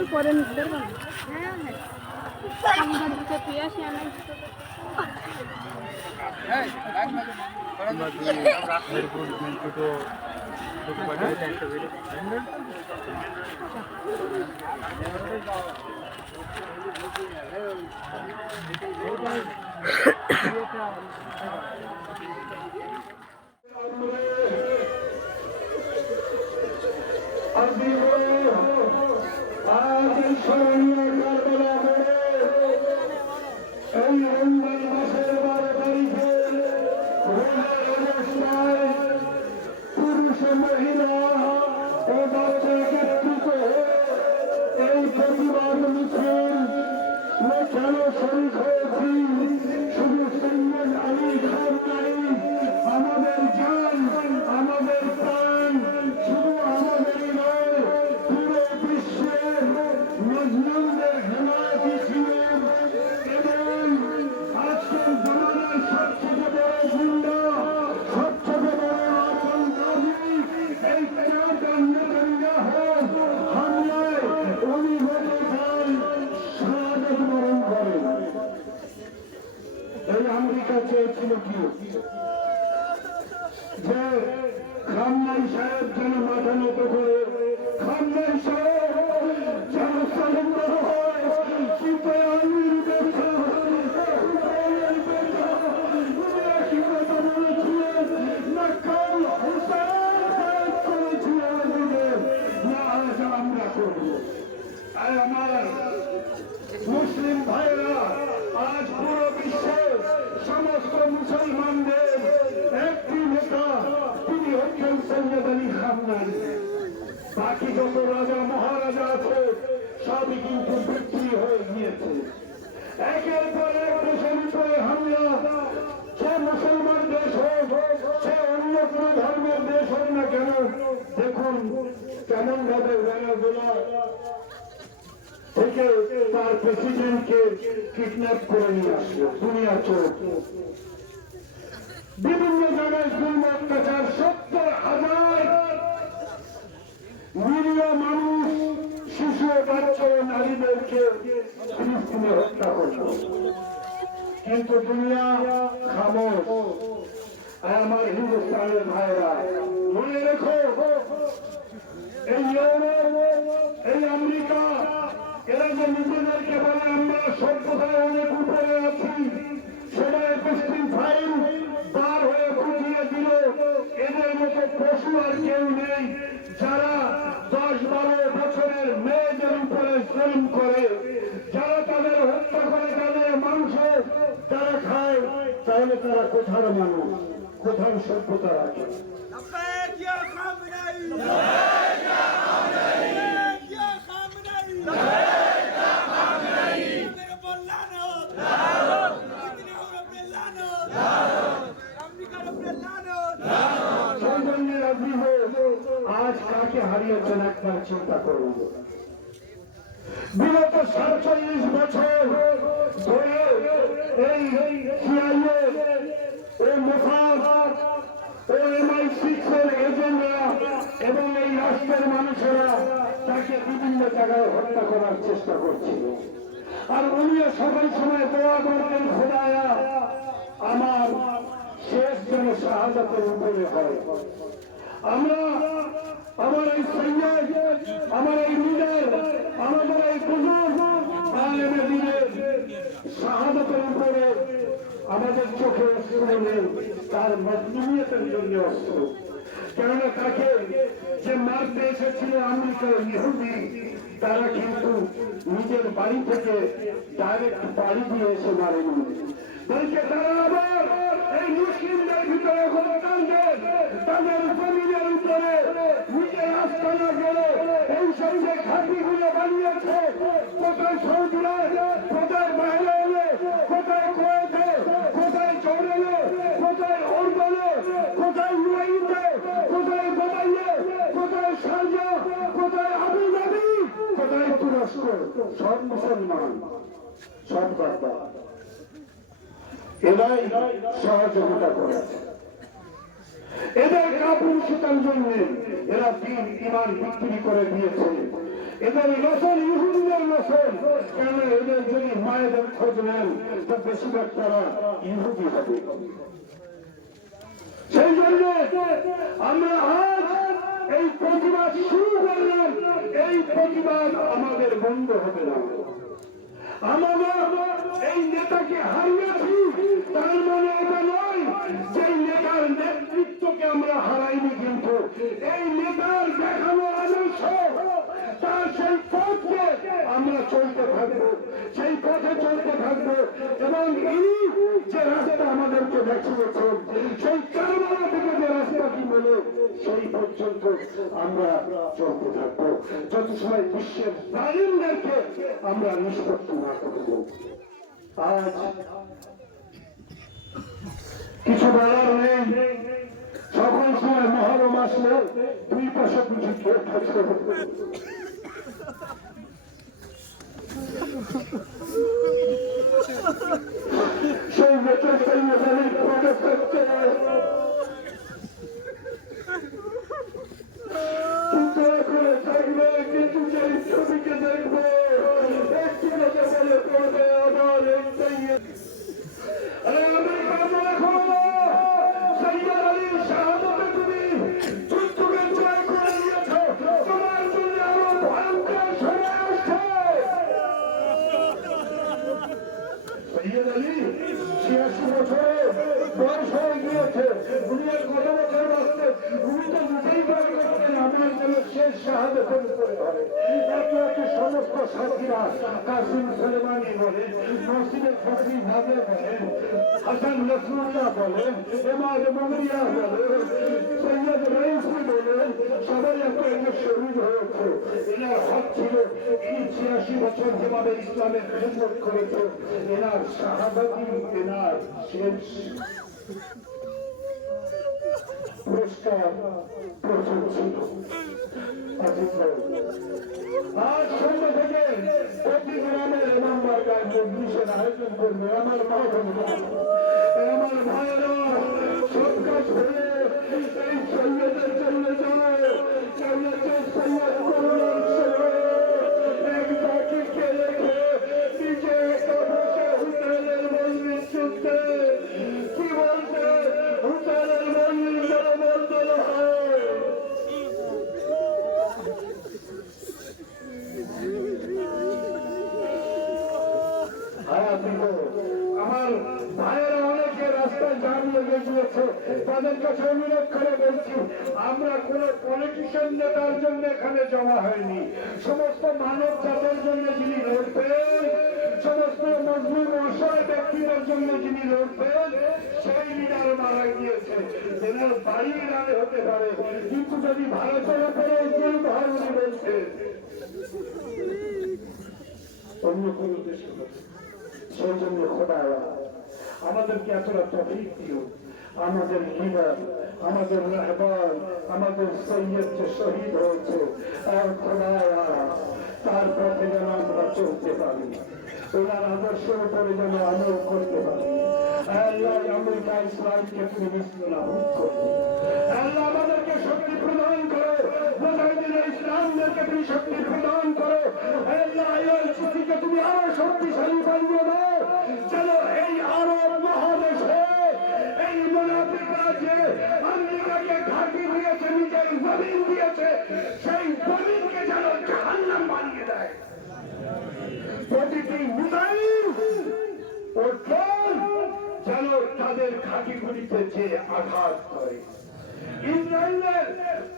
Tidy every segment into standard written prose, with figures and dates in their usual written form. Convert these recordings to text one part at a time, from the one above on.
আমি পরে নিতে পারবো চেয়েছিল কি যে খামনাই সাহেব যেন মাথা নত করে খামনাই সাহেব যেন স্বতন্ত্র হয় আমরা করব। আমার মুসলিম ভাইরা আজ পুরো বিশ্বে সমস্ত মুসলমানদের একটি নেতা, তিনি হচ্ছেন সৈয়দ আলী খামনাই। বাকি যত রাজা মহারাজা আছে সবই কিন্তু বিক্রি হয়ে গিয়েছে। একের পর এক দেশের উপরে হামলা, সে মুসলমান দেশ হোক, সে অন্য কোন ধর্মের দেশ হোক না কেন, দেখুন কেমন ভাবে ভেনেজুয়েলা থেকে তার প্রেসিডেন্টকে কিডন্যাপ করে নিয়ে আসলো। দুনিয়া চোখ বিভিন্ন জায়গায় জুলুম অত্যাচার, ৭০,০০০ নিরীহ মানুষ, শিশু, বাচ্চা, নারীদেরকে ফিলিস্তিনে হত্যা করল। কিন্তু দুনিয়া খামোশ। আমার হিন্দুস্তানের ভাইরা মনে রেখো, এই ইউরোপ, এই আমেরিকা, এরা যে নিজেদেরকে বলে আমরা সভ্যতায় অনেক উপরে আছি, সবাই মুসলিম ভাই বার হয়ে বুঝিয়ে দিল এদের মতো পশু আর কেউ নেই, যারা ১০-১২ বছরের মেয়েদের উপরে জুলুম করে, যারা তাদের হত্যা করে, তাদের মাংস তারা খায়, তাহলে তারা কোথার মানুষ, কোথার সভ্যতা রাখে? আজ কাকে হারিয়েছেন একবার চিন্তা করুন। বিগত ৪৭ বছর ধরে এই সিআইএ ও মোসাদ ও MI6 এর এজেন্টরা এবং এই রাষ্ট্রের মানুষেরা তাকে বিভিন্ন জায়গায় হত্যা করার চেষ্টা করছিল। আর উনিও সবাই সময় দোয়া করতেন, খোদায়া আমার শেষ যেন শাহাদাতের উপরে হয়। আমরা আমার এই সৈয়দ, আমার এই লিডার, আমাদের এই বুজুর্গ আলেমে দ্বীনের শাহাদাতের উপরে আমাদের চোখে অস্ত্র নেই, তার মজলুমিয়তের জন্য অস্ত্র। কেননা তাকে যে মারতে এসেছিল আমেরিকার ইহুদি, তারা কিন্তু নিজের বাড়ি থেকে ডাইরেক্ট বাড়ি দিয়ে এসে মারেনি, বলছে তারা আবার এই মুসলিমদের ভিতরে তাদের জমিনের উপরে নিজের আস্থানা গেলে এই সঙ্গে ঘাটিগুলো বানিয়েছে, কোথায় সৌদিরা, কোথায় বাহরাইনে, কোথায় কুয়েতে, কোথায় জর্ডানে, কোথায় উর্দুনে, কোথায় ইউএইতে, কোথায় দুবাইয়ে, কোথায় শারজা, কোথায় আবু ধাবি, কোথায় তুরস্ক, সব মুসলমান, সব বাবা এরাই সহযোগিতা করেছে। এদের কাপড় সুতার জন্য এরা দিন ইমান বিক্রি করে দিয়েছে। এদের নসল ইহুদিদের নসল, কেন এদের যদি মায়েদের খোঁজ নেন তো বেশিরভাগ তারা ইহুদি হবে। সেই জন্য আমরা আজ এই প্রতিবাদ শুরু করলাম। এই প্রতিবাদ আমাদের বন্ধ হবে না। আমরা এই নেতাকে হারিয়েছি, তার মানে এটা নয় যে নেতার নেতৃত্বকে আমরা হারাইনি, কিন্তু এই নেতার দেখানো আদর্শ, তার সেই পথে আমরা চলতে থাকবো, সেই পথে চলতে থাকবো। এবং ইনি যে রাস্তা আমাদেরকে দেখিয়েছেন, সেই কারবালা থেকে যে রাস্তাটি বলে সেই পর্যন্ত আমরা চলতে থাকবো, যত সময় বিশ্বের জালিমদেরকে আমরা নিষ্পত্তি না করবো। আজ কিছু বলার নেই, সকল সময় মহরম আসলে দুই পাশে কিছু খেয়ে থাকতে হবে। সেই মেচের সেই মেধাবীর প্রকাশ করতে করে থাকবে, কিন্তু সেই ছবিকে দেখবো একটি কথা বলে পড়বে আবার একটাই। বয়স হয়ে গিয়েছে, দুনিয়ার কত বছর বাঁচতে, উনি তো নিজেই বলে করতেন আমার যেন শেষ শাহাদাতের উপরে হবে। একে একে সমস্ত সাথীরা কাসিম সুলেমানি বলেন, মসজিদের ফকরি ভাবে বলেন, হাসান রসুল্লাহ বলেন, এমাদ মগরিয়া বলেন, সৈয়দ রইসি বলেন, সবাই একে একে শহীদ হয়েছে। এনার হক ছিল এই ৮৬ বছর যেভাবে ইসলামের খেদমত করেছে, এনার শাহাদাতই এনার শেষ পুরস্কার প্রচুর ছিল। আজ সন্ধ্যা থেকে প্রতি গ্রামের এবং বার্গায় মজলিসের আয়োজন করবে আমার মা বোনেরা, আমার ভাইয়েরা, সব কাজ করে এই সৈয়দের জন্য যায়। সৈয়দ করুণার সঙ্গে এক জাতিকে রেখে নিজে একা বসে হুসেনের মজলিস শুনতে, কি বলতে হুসেনের মজলিস যেন বন্ধ হয়। আমার ভাইয়েরা অনেকে রাস্তায় জাম লেগে গিয়েছে, তাদের কাছে অনুরোধ করে বলছি, আমরা কোন পলিটিশিয়ান নেতার জন্য এখানে জমা হয়নি। সমস্ত মানব জাতের জন্য যিনি লড়বেন, সমস্ত মজলুম অসহায় ব্যক্তিদের জন্য যিনি লড়বেন, সেই লিডার মারা গিয়েছে। এনার বাড়ি ইরানে হতে পারে, কিন্তু যদি ভারতের উপরে উকিল ভাই উনি বলছেন অন্য কোন দেশে, সেই জন্য খোদা আমাদেরকে এতটা তৌফিক দিও। আমাদের লিডার, আমাদের রাহবার, আমাদের সৈয়দ যে শহীদ হয়েছে, আর খোদা তার পথে যেন আমরা চলতে পারি, ওনার আদর্শের উপরে যেন আমল করতে পারি। আল্লাহ আমেরিকা ইসরায়েলকে তুমি নিস্তুলাভূত করো। আল্লাহ আমাদেরকে শক্তি প্রদান করো, মুজাহিদিন ইসলামদেরকে তুমি শক্তি প্রদান করো। আল্লাহ আইএলসিসিকে তুমি আরো শক্তিশালী বানিয়ে দাও, যেন এই আরব মহাদেশে এই মুনাফিকরা যে আমেরিকাকে ঘাঁটি দিয়েছে, নিজের জমিন দিয়েছে, সেই জমিনকে যেন জাহান্নাম বানিয়ে দেয়। প্রতিটি মুজাহিদ ও যেন তাদের ঘাঁটিগুলিতে যে আঘাত করে, ইসরায়েলের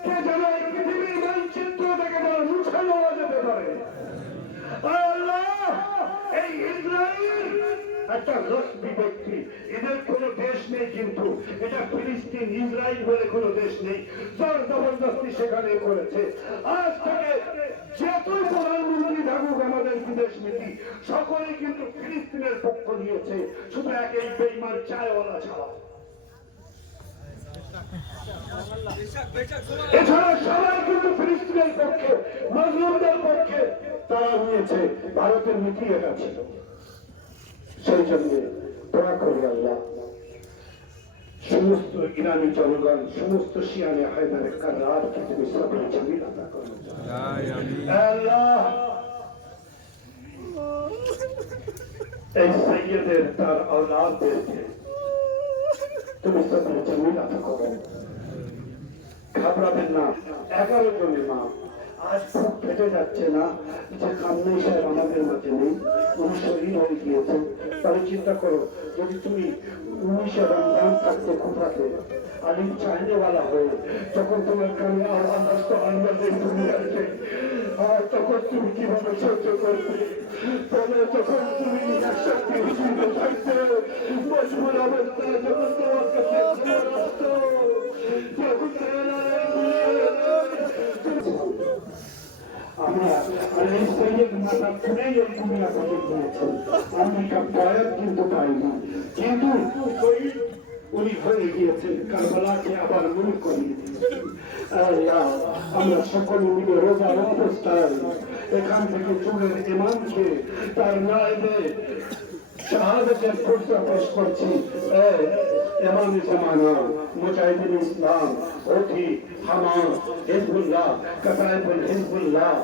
কে যেন এই পৃথিবীর মানচিত্র থেকে তারা মুছে নেওয়া যেতে পারে। আল্লাহ, এই ইসরায়েল একটা রশ্মি ব্যক্তি, এদের কোনো দেশ নেই, কিন্তু এটা ফিলিস্তিন, ইসরায়েল বলে কোনো দেশ নেই। জোর জবরদস্তি সেখানে করেছে। আজ থেকে যতই প্রধানমন্ত্রী থাকুক আমাদের বিদেশ নীতি, সকলেই কিন্তু ফিলিস্তিনের পক্ষ নিয়েছে, শুধু এই বেঈমান চায়ওয়ালা ছাড়া। এছাড়া সবাই কিন্তু ফিলিস্তিনের পক্ষে, মুসলিমদের পক্ষে তারা নিয়েছে। ভারতের নীতি এটা ছিল। সেই জন্য দোয়া করি আল্লাহ, সমস্ত ইরানি জনগণ, সমস্ত শিয়ানে হায়দারের কারারকে তুমি সবরে জামিল আতা করো। আল্লাহ, এই সৈয়দের তার আওলাদদেরকে তুমি সবরে জামিল আতা করো। ঘাবড়াবেন না, 11 জনের মা আজ খুব ফেটে যাচ্ছে না যে কামনাই সাহেব আমাদের মাঝে নেই, উনি শহীদ হয়ে গিয়েছে। তাহলে চিন্তা করো, যদি তুমি 19 রমজান থাকতে খুফাতে আলিম চাইনেওয়ালা হয়ে যখন তোমার কানে আওয়াজ আন্দাজের তুমি আসবে, আর তখন তুমি কিভাবে সহ্য করবে? তবে যখন তুমি একসাথে জীবিত থাকতে মজবুর অবস্থায় যখন তোমার কাছে আসতো, যখন আমেরিকা বয়াত কিন্তু পাইনি, কিন্তু উনি হয়ে গিয়েছেন, কারবালাকে আবার মনে করিয়ে দিয়েছেন। আমরা সকলে মিলে রোজার অবস্থায় এখান থেকে চুলের ইমামকে তার নায়েবে শাহাদাতের ফুরসা পেশ করছি। ইমাম জামানা, মুজাহিদিন ইসলাম, ওঠি হামাস, হিজবুল্লাহ, কাতাইবুল হিজবুল্লাহ,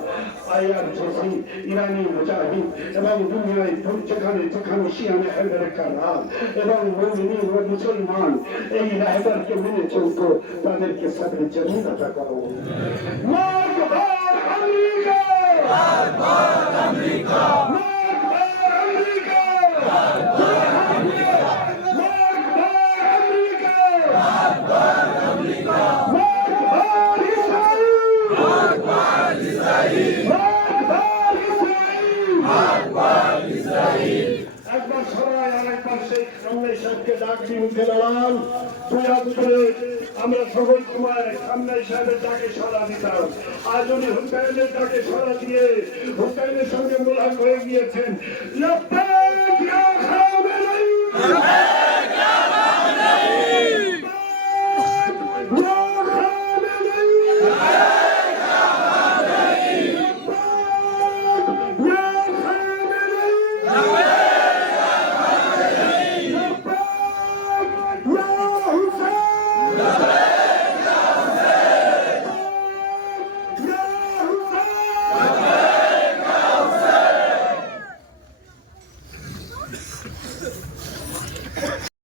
আইআরজিসি, ইরানি মুজাহিদ এবং দুনিয়ায় যেখানে যেখানে শিয়ানে হায়দারের কারার এবং মুমিনিন ও মুসলমান এই রাহবারকে মেনে চলতো, তাদেরকে সবরে জামিল আতা করো। মারহাবা আমেরিকা, মারহাবা আমেরিকা, মারহাবা আমেরিকা, একবার সবাই আরেকবার সেই সামনে সাহেবকে ডাক দিয়ে উঠে দাঁড়ান। দুই হাত করে আমরা সকল সময় সামনে সাহেবের ডাকে সাড়া দিতাম। আজ উনি হুসাইনের ডাকে সাড়া দিয়ে হুসাইনের সঙ্গে মোলাক হয়ে গিয়েছেন।